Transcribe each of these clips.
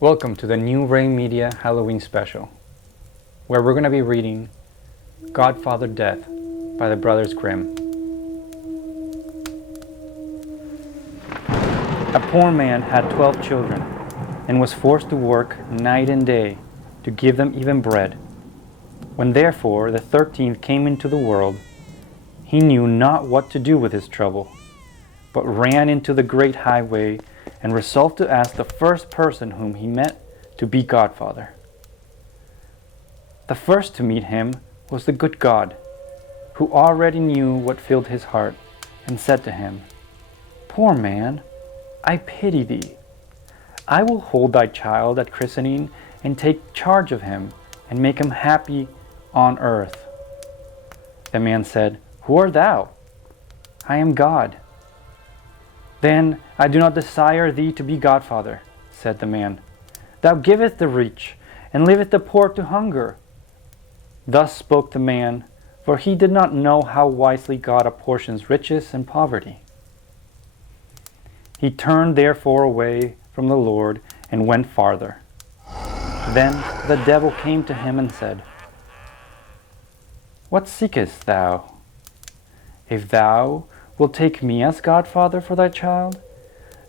Welcome to the New Ray Media Halloween special, where we're going to be reading Godfather Death by the Brothers Grimm. A poor man had 12 children and was forced to work night and day to give them even bread. When therefore the 13th came into the world, he knew not what to do with his trouble, but ran into the great highway and resolved to ask the first person whom he met to be godfather. The first to meet him was the good God, who already knew what filled his heart, and said to him, "Poor man, I pity thee. I will hold thy child at christening and take charge of him and make him happy on earth." The man said, "Who art thou?" "I am God." "Then I do not desire thee to be godfather," said the man. "Thou givest the rich, and leavest the poor to hunger." Thus spoke the man, for he did not know how wisely God apportions riches and poverty. He turned therefore away from the Lord and went farther. Then the devil came to him and said, "What seekest thou? If thou wilt take me as godfather for thy child,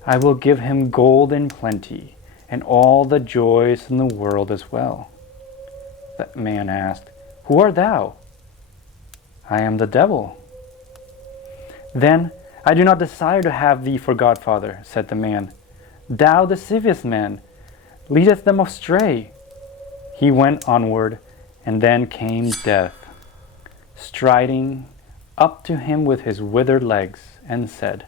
I will give him gold in plenty, and all the joys in the world as well." The man asked, "Who art thou?" "I am the devil." "Then I do not desire to have thee for godfather," said the man. "Thou deceivest men, leadest them astray." He went onward, and then came death, striding up to him with his withered legs, and said,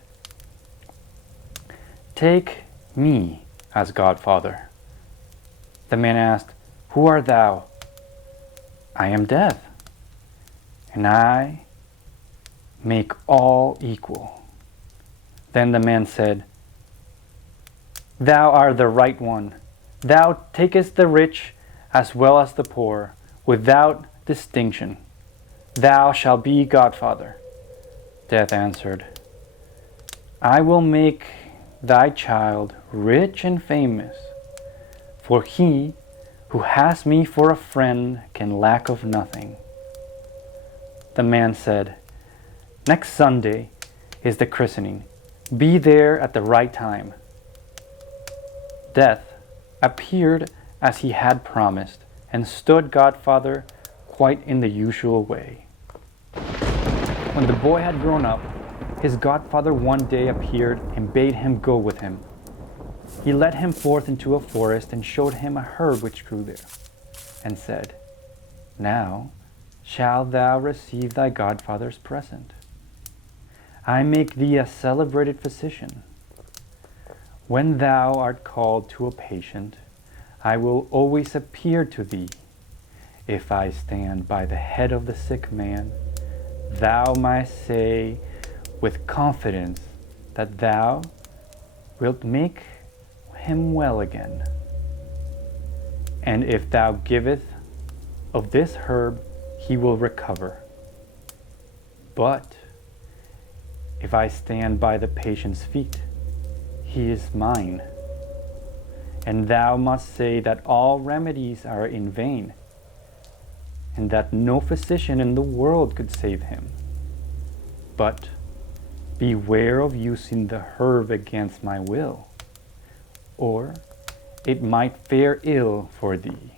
"Take me as godfather." The man asked, "Who art thou?" "I am death, and I make all equal." Then the man said, "Thou art the right one. Thou takest the rich as well as the poor, without distinction. Thou shalt be godfather." Death answered, "I will make thy child rich and famous, for he who has me for a friend can lack of nothing." The man said, "Next Sunday is the christening. Be there at the right time." Death appeared as he had promised, and stood godfather quite in the usual way. When the boy had grown up, his godfather one day appeared and bade him go with him. He led him forth into a forest and showed him a herb which grew there, and said, "Now shalt thou receive thy godfather's present. I make thee a celebrated physician. When thou art called to a patient, I will always appear to thee. If I stand by the head of the sick man, thou mayst say with confidence that thou wilt make him well again. And if thou givest of this herb, he will recover. But if I stand by the patient's feet, he is mine. And thou must say that all remedies are in vain, and that no physician in the world could save him. But beware of using the herb against my will, or it might fare ill for thee."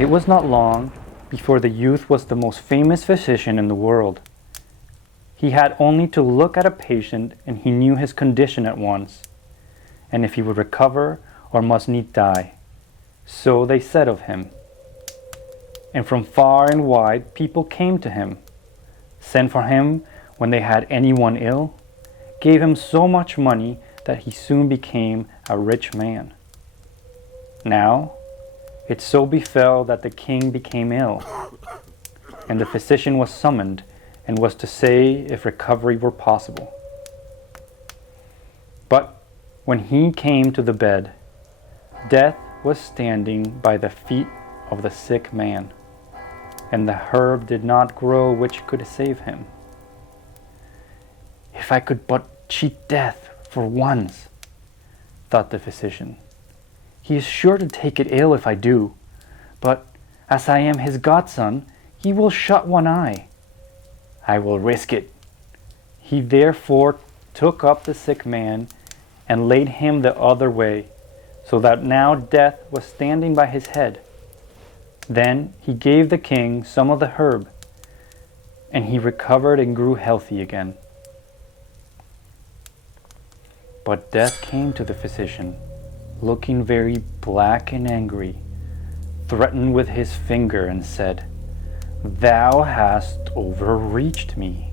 It was not long before the youth was the most famous physician in the world. He had only to look at a patient, and he knew his condition at once, and if he would recover or must need die. So they said of him. And from far and wide people came to him, sent for him when they had anyone ill, gave him so much money that he soon became a rich man. Now it so befell that the king became ill, and the physician was summoned, and was to say if recovery were possible. But when he came to the bed, death was standing by the feet of the sick man, and the herb did not grow which could save him. "If I could but cheat death for once," thought the physician, He is sure to take it ill if I do, but as I am his godson, he will shut one eye. I will risk it." He therefore took up the sick man and laid him the other way, so that now death was standing by his head. Then he gave the king some of the herb, and he recovered and grew healthy again. But death came to the physician, looking very black and angry, threatened with his finger, and said, "Thou hast overreached me.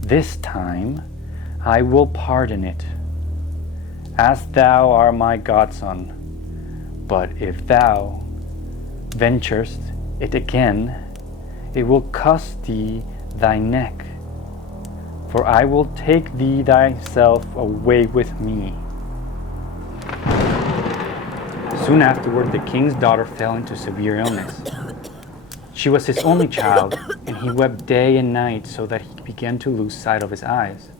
This time I will pardon it, as thou art my godson. But if thou venturest it again, it will cost thee thy neck, for I will take thee thyself away with me." Soon afterward, the king's daughter fell into severe illness. She was his only child, and he wept day and night so that he began to lose sight of his eyes.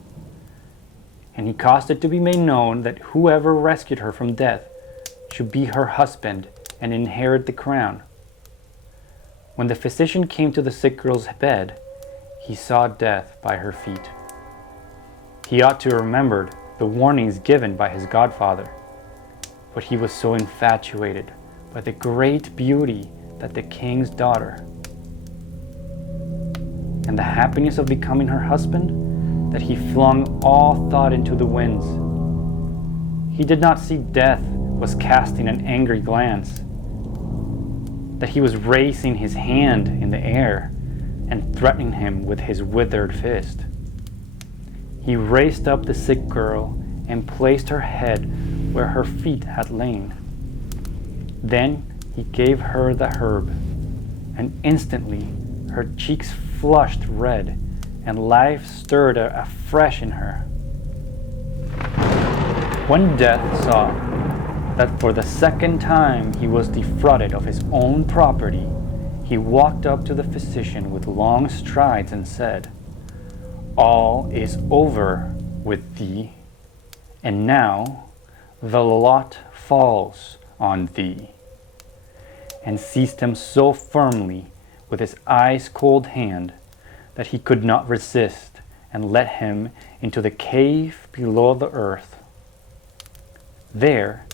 And he caused it to be made known that whoever rescued her from death should be her husband and inherit the crown. When the physician came to the sick girl's bed, he saw death by her feet. He ought to have remembered the warnings given by his godfather, but he was so infatuated by the great beauty that the king's daughter and the happiness of becoming her husband, that he flung all thought into the winds. He did not see death was casting an angry glance, that he was raising his hand in the air and threatening him with his withered fist. He raised up the sick girl and placed her head where her feet had lain. Then he gave her the herb, and instantly her cheeks flushed red, and life stirred afresh in her. When Death saw that for the second time he was defrauded of his own property, he walked up to the physician with long strides and said, "All is over with thee, and now the lot falls on thee," and seized him so firmly with his ice-cold hand that he could not resist, and led him into the cave below the earth. There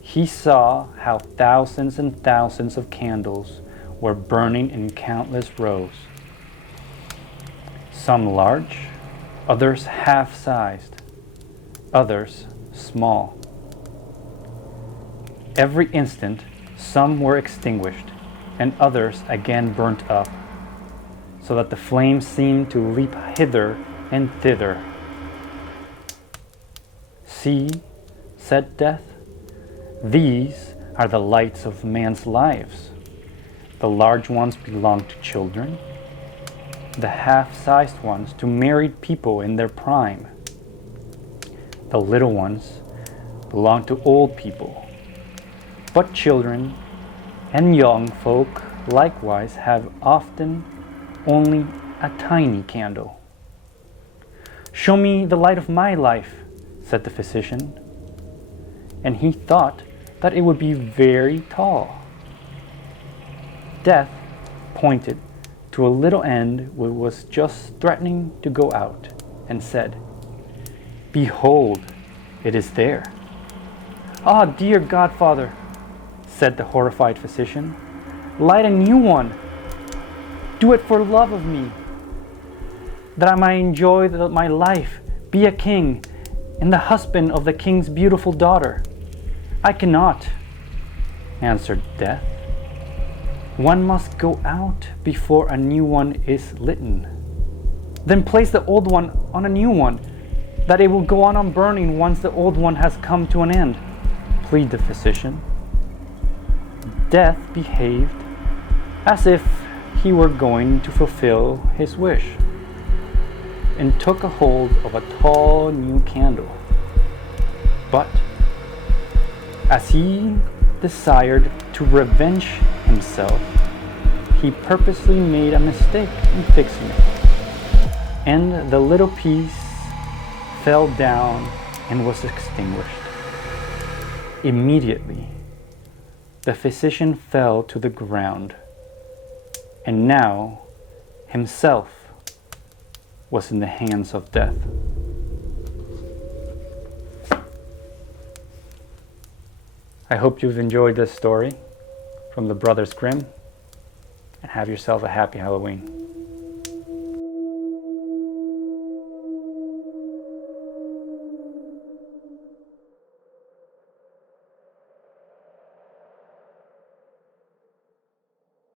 he saw how thousands and thousands of candles were burning in countless rows, some large, others half-sized, others small. Every instant some were extinguished, and others again burnt up, so that the flames seemed to leap hither and thither. "See," said Death, "these are the lights of man's lives. The large ones belong to children, the half-sized ones to married people in their prime. The little ones belong to old people, but children and young folk likewise have often only a tiny candle." "Show me the light of my life," said the physician, and he thought that it would be very tall. Death pointed to a little end which was just threatening to go out, and said, "Behold, it is there." "Ah, dear godfather," said the horrified physician, "light a new one. Do it for love of me, that I might enjoy my life, be a king, and the husband of the king's beautiful daughter." "I cannot," answered Death. "One must go out before a new one is litten." "Then place the old one on a new one, that it will go on burning once the old one has come to an end," pleaded the physician. Death behaved as if he were going to fulfill his wish, and took a hold of a tall new candle. But as he desired to revenge himself, he purposely made a mistake in fixing it, and the little piece fell down and was extinguished. Immediately, the physician fell to the ground, and now himself was in the hands of death. I hope you've enjoyed this story from the Brothers Grimm, and have yourself a happy Halloween.